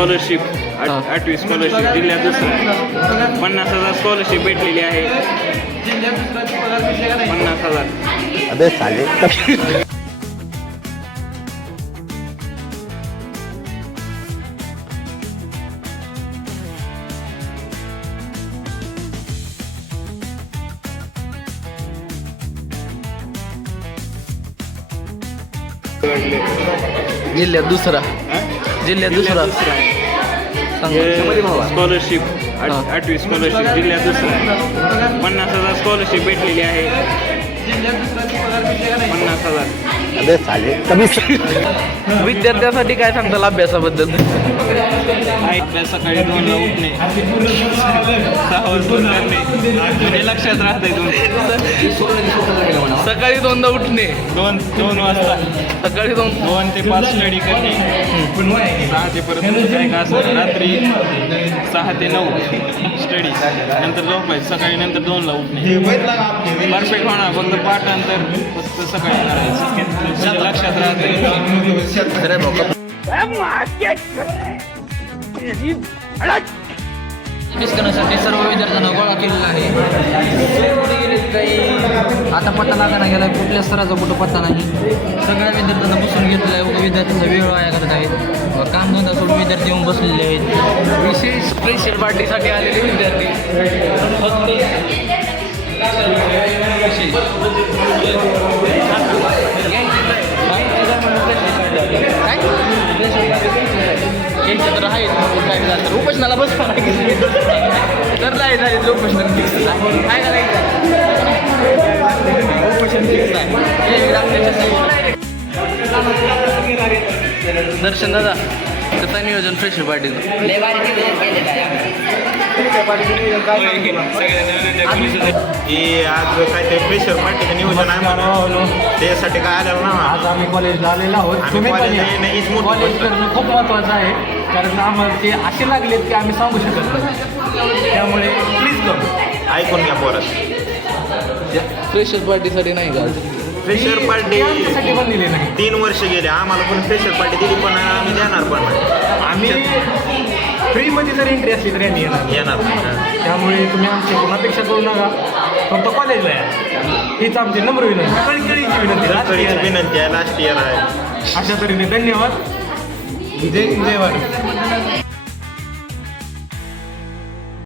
Scholarship 8वी scholarship जिल्ह्यात दुसरा आहे. 50,000 स्कॉलरशिप भेटलेली आहे. 50,000. अबे साले जिल्ह्यात दुसरा स्कॉलरशिप 8वी स्कॉलरशिप जिल्ह्यात दुसरा आहे. 50,000 स्कॉलरशिप भेटलेली आहे. 50,000. अबे साले विद्यार्थ्यांसाठी काय सांगताल अभ्यासाबद्दल? सकाळी 2ला उठणे, 6 वाजता करणे म्हणजे लक्षात राहते. सकाळी 2दा उठणे, 2 वाजता सकाळी 2 ते 5 स्टडी करणे, 6 ते परत काय का असं रात्री 6 ते 9 स्टडी, नंतर झोपायचं. सकाळी नंतर 2ला उठणे. परफेक्ट होणार, फक्त पाठांतर फक्त सकाळी करायचं, लक्षात राहते. अभ्यास करण्यासाठी सर्व विद्यार्थ्यांना गोळा केलेला आहे. काही आता पत्ता लागणार गेला, कुठल्या स्तराचा कुठं पत्ता नाही. सगळ्या विद्यार्थ्यांना बसून घेतलं आहे. विद्यार्थ्यांचा वेळ वाया करत आहेत. कामधंदा सोडून विद्यार्थी येऊन बसलेले आहेत. विशेष फ्रेशर पार्टीसाठी आलेले विद्यार्थी फक्त तर आहेत काय झालं उपोषणाला बस तर नाही झाले उपोषण फिक्स काय करायचं उपोषण फिक्स आहे. दर्शन दादा कसं नियोजन फ्रेशर पार्टीचं? की आज काय ते फ्रेशर पार्टीचं नियोजन आहे म्हणून त्यासाठी काय आलेलं ना. आज आम्ही कॉलेजला आलेलो आहोत. तुम्ही पण या. कॉलेज करणं खूप महत्त्वाचं आहे, कारण आम्हाला ते असे लागलेत की आम्ही सांगू शकत नाही. त्यामुळे प्लीज करू. ऐकून घ्या परत. फ्रेशर पार्टीसाठी नाही का? फ्रेशर पार्टी आमच्यासाठी पण दिले नाही. 3 वर्ष गेले आम्हाला पण फ्रेशर पार्टी दिली, पण आम्ही देणार पण नाही. आम्ही फ्रीमध्ये जर एंट्री असली तर आम्ही येणार नाही. त्यामुळे तुम्ही आमच्याकडून अपेक्षा करू नका, फक्त कॉलेजला या. हीच आमची नम्र विनंती, कळकळीची विनंती, विनंती आहे. लास्ट इयर आहे. अशा तऱ्हेने धन्यवाद. जय वारी.